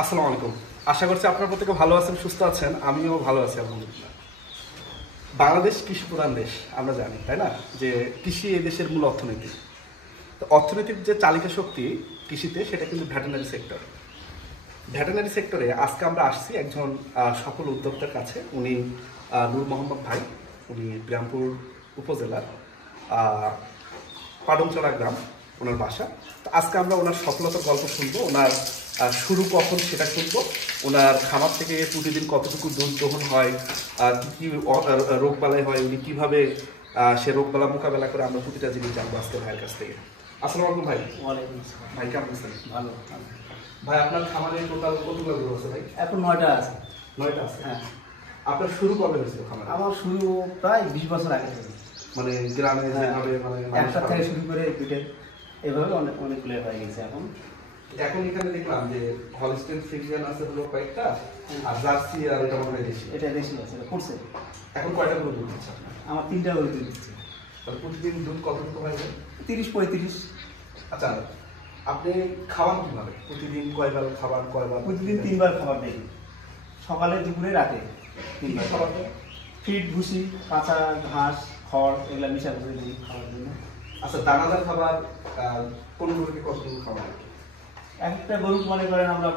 আসসালামু আলাইকুম। আশা করছি আপনারা প্রত্যেকে ভালো আছেন, সুস্থ আছেন। আমিও ভালো আছি আলহামদুলিল্লাহ। বাংলাদেশ কৃষি প্রধান দেশ, আমরা জানি তাই না, যে কৃষি এই দেশের মূল অর্থনীতি। তো অর্থনৈতিক যে চালিকা শক্তি কৃষিতে, সেটা কিন্তু ভেটেরিনারি সেক্টর। ভেটেরিনারি সেক্টরে আজকে আমরা আসছি একজন সফল উদ্যোক্তার কাছে। উনি নূর মোহাম্মদ ভাই। উনি বিরামপুর উপজেলার পাডমচড়া গ্রাম ওনার বাসা। তো আজকে আমরা ওনার সফলতার গল্প শুনবো, ওনার শুরু কখন সেটা শুনবো, ওনার খামার থেকে প্রতিদিন কতটুকু দুধ দহন হয়, কী কী রোগবালাই হয়, উনি কীভাবে সে রোগবালা মোকাবেলা করে, আমরা প্রতিটা জিনিস জানবো আজকে ভাইয়ের কাছ থেকে। আসসালামু আলাইকুম ভাই। ওয়ালাইকুম আসসালাম। ভাই কেমন আছেন? ভালো। ভাই আপনার খামারে টোটাল কতগুলো গরু আছে ভাই? এখন 9টা আছে। 9টা আছে। হ্যাঁ। আপনার শুরু কবে হয়েছিল খামারে? আমার শুরু প্রায় 20 বছর আগে থেকে। মানে গ্রামে যেভাবে মানে একটা থেকে শুরু করে পিঠে এভাবে অনেকগুলো হয়ে গেছে এখন। এখন এখানে দেখলাম যে হলস্টেইন ফ্রিজিয়ান আছে হলো কয়েকটা, আর জার্সি আর এটা মনে হয় দেশি। এটা দেশি আছে, এটা পড়ছে। এখন কয়টা গরু দুধ দিচ্ছে আপনার? আমার 3টা করে দুধ দিচ্ছে। তাহলে প্রতিদিন দুধ কতটুকু হয়? 30-35। আচ্ছা, আপনি খাওয়ান কিভাবে? প্রতিদিন কয়বার খাবার, কয়বার? প্রতিদিন 3বার খাবার দেই, সকালে, দুপুরে, রাতে। 3বার খাবার দেন? ফিড, ভুসি, কাঁচা ঘাস, খড় এগুলা মিশা করে দিই খাওয়ার জন্য। আচ্ছা, দানাদার খাবার কোন গরুকে কতটুকু খাওয়ান? একটা গরু মনে করেন আমরা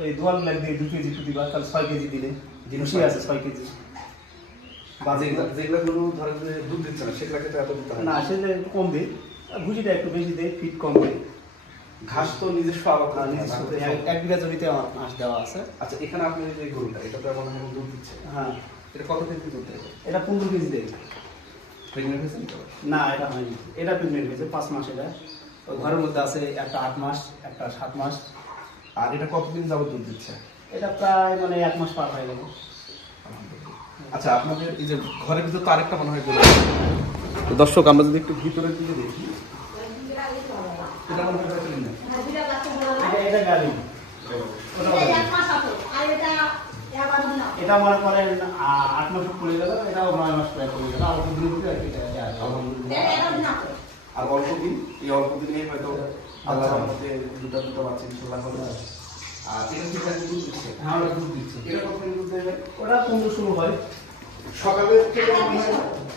ওই দোয়াল লাগ দিয়ে 2 কেজি প্রতিবার, তাহলে 6 কেজি দিলে ভুসি আছে 6 কেজি। বা যেগুলো গরু ধরেন যে দুধ দিচ্ছে না, সেগুলোকে তো এত দিতে হয় না, সেটা একটু কম দিই, ভুসিটা একটু বেশি দেয়, ফিট কম দেয়। ঘাস তো নিজস্ব আলাদা নিজস্ব 1 বিঘা জমিতে ঘাস দেওয়া আছে। আচ্ছা, এখানে আপনি যে গরুটা, এটা তো এমন এখন দুধ দিচ্ছে, হ্যাঁ, এটা কত কেজি দুধ দেয়? এটা 15 কেজি দেয়। প্রেগনেন্ট হয়েছেন তো? না, এটা হয়নি, এটা প্রেগনেন্ট হয়েছে 5 মাস। এটা ওই ঘরের মধ্যে আছে, একটা 8 মাস, একটা 7 মাস। আর এটা কতদিন যাবত দুধ দিচ্ছে? এটা প্রায় মানে 1 মাস পার হয়ে গেল। আচ্ছা, আপনাদের এই যে ঘরের ভিতর তো আরেকটা মনে হয় গরু। তো দর্শক, আমরা যদি একটু ভিতরের দিকে দেখি, এটা মনে হয় বেচলেন না? এটা গাড়ি, এটা মনে করেন 8 মাস পড়ে গেল, এটাও 9 মাস প্রায় পড়ে গেল। অল্প দিনের ভিতরে আর অল্প দিন, এই অল্প দিনে হয়তো আল্লাহর রহমতে দুটো বাচ্চা ইনশাআল্লাহ হবে। আর এটা কি দুধ দিচ্ছে? হ্যাঁ, ওটা দুধ দিচ্ছে। এটা কতদিন দুধ দেয়? ওটা 15-16 হয়। সকালের থেকে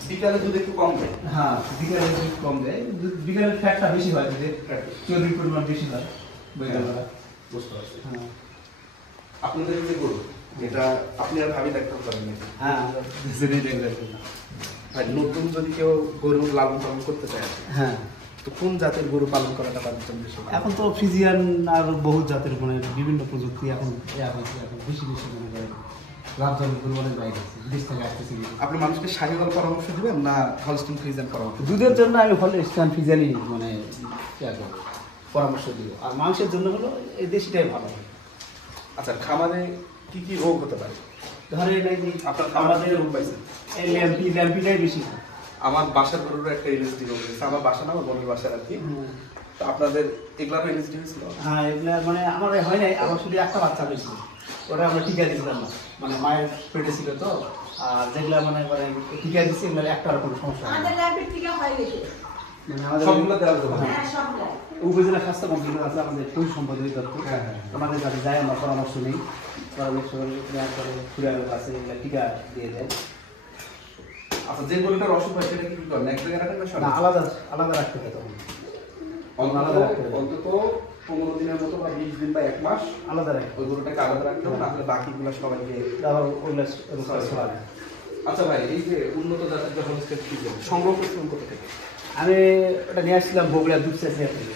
বিকালে দুধ একটু কম দেয়। হ্যাঁ, বিকালে দুধ কম দেয়, বিকালের ফ্যাটটা বেশি হয়, দুধের চর্বির পরিমাণ বেশি হয় বিকালবেলা। বুঝতে পারছি। হ্যাঁ, আপনাদের যে গরু, এটা আপনি আর ভাবি দেখতে পারেন নাকি? হ্যাঁ, ভাই, নতুন যদি কেউ গরু লালন পালন করতে চায়, হ্যাঁ, তো কোন জাতের গরু পালন করাটা তাদের জন্য বেশি ভালো? এখন তো ফ্রিজিয়ান আর বহু জাতের মানে বিভিন্ন প্রযুক্তি এখন হয়েছে, এখন বেশি বেশি মনে করেন লাভজনক গরু অনেক বাইরে আছে, বিদেশ থেকে আসতেছে। আপনি মানুষকে শাহিওয়াল পরামর্শ দিবেন না হলস্টেইন ফ্রিজিয়ান পরামর্শ? দুধের জন্য আমি হলস্টেইন ফ্রিজিয়ানই মানে পরামর্শ দিব, আর মাংসের জন্য হলো এই দেশিটাই ভালো হয়। আচ্ছা, খামারে কি কি রোগ হতে পারে? ধরেন এই যে আপনার খামারে রোগ পাইছেন? এই ল্যাম্পিটাই বেশি হয়। আমার বাসার গরুর একটা এলএসডি রোগ হয়েছে। আমার বাসা না, আমার বোনের বাসার আর কি। তো আপনাদের এগুলারও এলএসডি হয়েছিল? হ্যাঁ, এগুলা মানে আমার হয় নাই, আমার শুধু একটা বাচ্চা হয়েছিল, ওটা আমরা টিকা দিয়েছিলাম না, মানে মায়ের পেটে ছিল তো। আর যেগুলা মানে টিকা দিচ্ছি, এগুলো একটার কোনো সমস্যা হয় না। মানে সবগুলো দেওয়া যাবে? উপজেলা স্বাস্থ্য কমপ্লেক্স আছে আমাদের পশু সম্পদ অধিদপ্তর, আমাদের কাছে যাই, আমরা পরামর্শ নেই, পরামর্শ ফুরিয়ার কাছে এগুলা টিকা দিয়ে দেয়। আচ্ছা, যে গরুটার অসুখ হয় সেটা কি করেন? এক জায়গায় রাখেন না সব? না, আলাদা আলাদা রাখতে হয় তখন, আলাদা রাখতে হয়। অন্তত 15 দিনের মতো বা 20 দিন বা 1 মাস আলাদা রাখতে ওই গরুটাকে আলাদা রাখতে হবে, না হলে বাকিগুলো সবাইকে। আবার ওগুলা ছড়া নেয়। আচ্ছা ভাই, এই যে উন্নত জাতের যে হলস্টেইন ফ্রিজিয়ান সংগ্রহ করছিলেন কোথা থেকে? আমি ওটা নিয়ে আসছিলাম বগুড়া দুধচাচিয়া থেকে।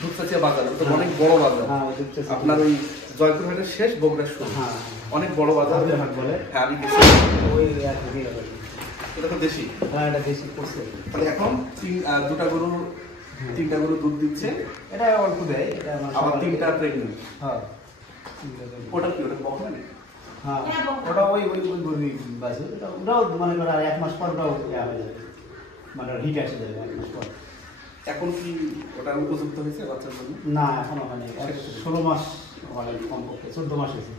দুধচাচিয়া বাজার, তো অনেক বড় বাজার। হ্যাঁ, দুধচাচিয়া আপনার ওই জয়পুরহাটের শেষ, বগুড়ার শুরু। হ্যাঁ, অনেক বড় বাজার হাট বলে। হ্যাঁ, আমি গেছি। ওই আর কি দিয়ে হবে। এটা তো দেশি। হ্যাঁ, এটা বেশি পড়ছে। তাহলে এখন তিনটা গরু দুধ দিচ্ছে, এটা অল্প দেয়, এটা আমার আবার সকালে- 3টা প্রেগনেন্ট। হ্যাঁ, ওটা কি, ওটা বকনা নাকি? হ্যাঁ, ওটা ওই গরুই বাজে। ওটাও মানে করে আর 1 মাস পর ওটাও ইয়া হয়ে যাবে, মানে হিট আসে যাবে 1 মাস পর। এখন কি ওটা উপযুক্ত হয়েছে বাচ্চার জন্য? না, এখনো হয়নি, 16 মাস মানে কমপক্ষে 14 মাস হয়েছে।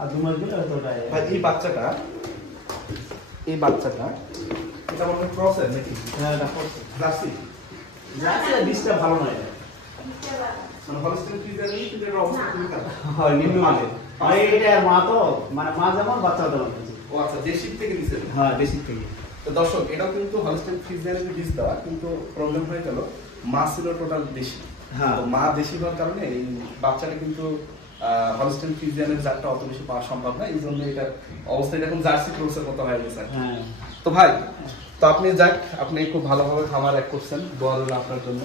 আর 2 মাস গেলে হয়তো ওটা ভাই, এই বাচ্চাটা এটা মনে হয় ক্রস নাকি? হ্যাঁ, এটা পড়ছে। জার্সি? জার্সি বীজটা ভালো নয়। মানে হলস্টাইন ফ্রিজিয়ান কিন্তু এর অবস্থা খুবই খারাপ। হয় নিম্নমানের। আর এটা মা তো মানে মা যেমন বাচ্চা তেমন। ও আচ্ছা, দেশি থেকে দিছেন? হ্যাঁ দেশি থেকে। তো দর্শক, এটাও কিন্তু হলস্টাইন ফ্রিজিয়ানের বীজ দেওয়া, কিন্তু প্রবলেম হয়ে গেল মা ছিল টোটাল দেশি। হ্যাঁ। তো মা দেশি হওয়ার কারণে এই বাচ্চাটা কিন্তু হলস্টাইন ফ্রিজিয়ানের জাতটা অত বেশি পাওয়া সম্ভব না, এই জন্য এটা অবস্থা এরকম জার্সি ক্রসের মতো হয়ে গেছে। হ্যাঁ। তো ভাই, তো আপনি যাক, আপনি খুব ভালোভাবে খামার এক করছেন, দোয়া রইল আপনার জন্য।